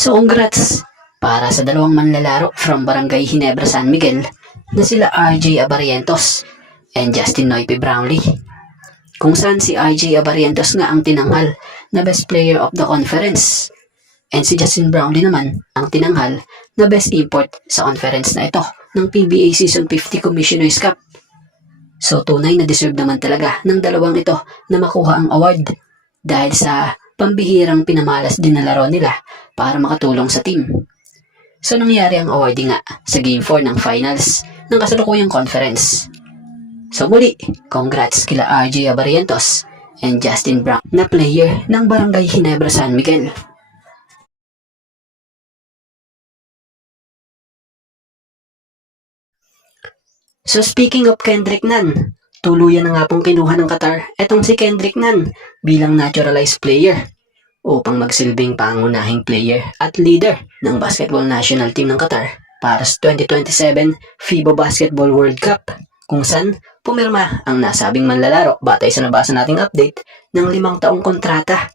So congrats para sa dalawang manlalaro from Barangay Ginebra San Miguel na sila RJ Abarientos and Justin Noipe Brownlee. Kung saan si RJ Abarientos nga ang tinanghal na Best Player of the Conference and si Justin Brownlee naman ang tinanghal na Best Import sa conference na ito ng PBA Season 50 Commissioner's Cup. So tunay na deserve naman talaga ng dalawang ito na makuha ang award dahil sa pambihirang pinamalas din na laro nila para makatulong sa team. So nangyari ang awarding nga sa Game 4 ng finals ng kasalukuyang conference. So muli, congrats kila RJ Abarientos and Justin Brown na player ng Barangay Ginebra San Miguel. So speaking of Kendrick Nunn, tuluyan na nga pong kinuha ng Qatar etong si Kendrick Nunn bilang naturalized player upang magsilbing pangunahing player at leader ng basketball national team ng Qatar para sa 2027 FIBA Basketball World Cup, kung saan pumirma ang nasabing manlalaro batay sa nabasa nating update ng 5 taong kontrata.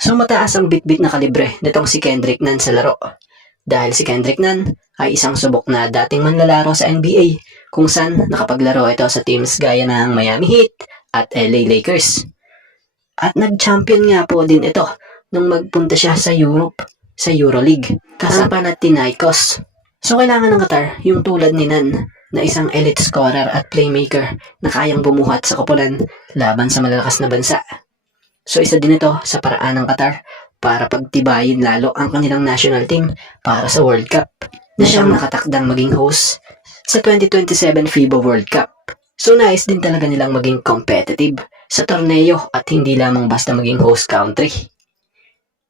So mataas ang bit-bit na kalibre nitong si Kendrick Nunn sa laro dahil si Kendrick Nunn ay isang subok na dating manlalaro sa NBA kung saan nakapaglaro ito sa teams gaya ng Miami Heat at LA Lakers. At nag-champion nga po din ito nung magpunta siya sa Europe, sa Euroleague, kasama Panathinaikos. So kailangan ng Qatar yung tulad ni Nunn na isang elite scorer at playmaker na kayang bumuhat sa koponan laban sa malalakas na bansa. So isa din ito sa paraan ng Qatar para pagtibayin lalo ang kanilang national team para sa World Cup na siyang nakatakdang maging host sa 2027 FIBA World Cup. So nais din talaga nilang maging competitive sa torneo at hindi lamang basta maging host country.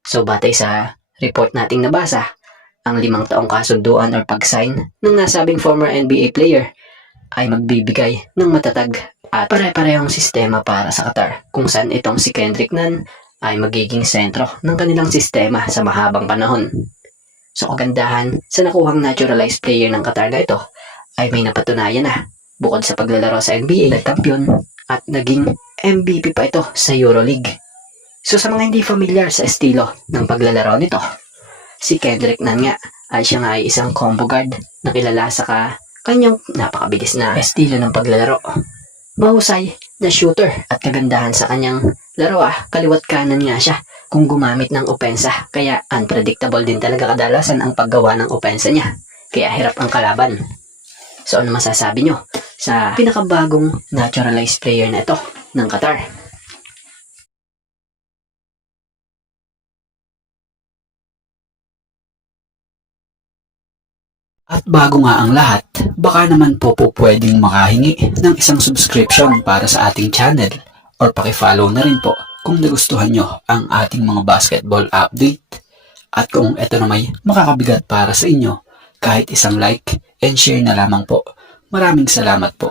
So batay sa report nating nabasa, ang 5 taong kasunduan or pag-sign ng nasabing former NBA player ay magbibigay ng matatag at pare-parehong sistema para sa Qatar, kung saan itong si Kendrick Nunn ay magiging sentro ng kanilang sistema sa mahabang panahon. So kagandahan sa nakuhang naturalized player ng Qatar na ito ay may napatunayan na bukod sa paglalaro sa NBA, nagkampiyon at naging MVP pa ito sa Euroleague. So sa mga hindi familiar sa estilo ng paglalaro nito, si Kendrick Nunn nga ay siya nga ay isang combo guard na kilala sa kanyang napakabilis na estilo ng paglalaro. Mahusay na shooter at kagandahan sa kanyang laro kaliwat kanan nga siya kung gumamit ng opensa, kaya unpredictable din talaga kadalasan ang paggawa ng opensa niya, kaya hirap ang kalaban. So ano masasabi nyo sa pinakabagong naturalized player na ito ng Qatar? At bago nga ang lahat, baka naman po pwedeng makahingi ng isang subscription para sa ating channel or pakifollow na rin po kung nagustuhan nyo ang ating mga basketball update. At kung ito na may makakabigat para sa inyo, kahit isang like and share na lamang po. Maraming salamat po.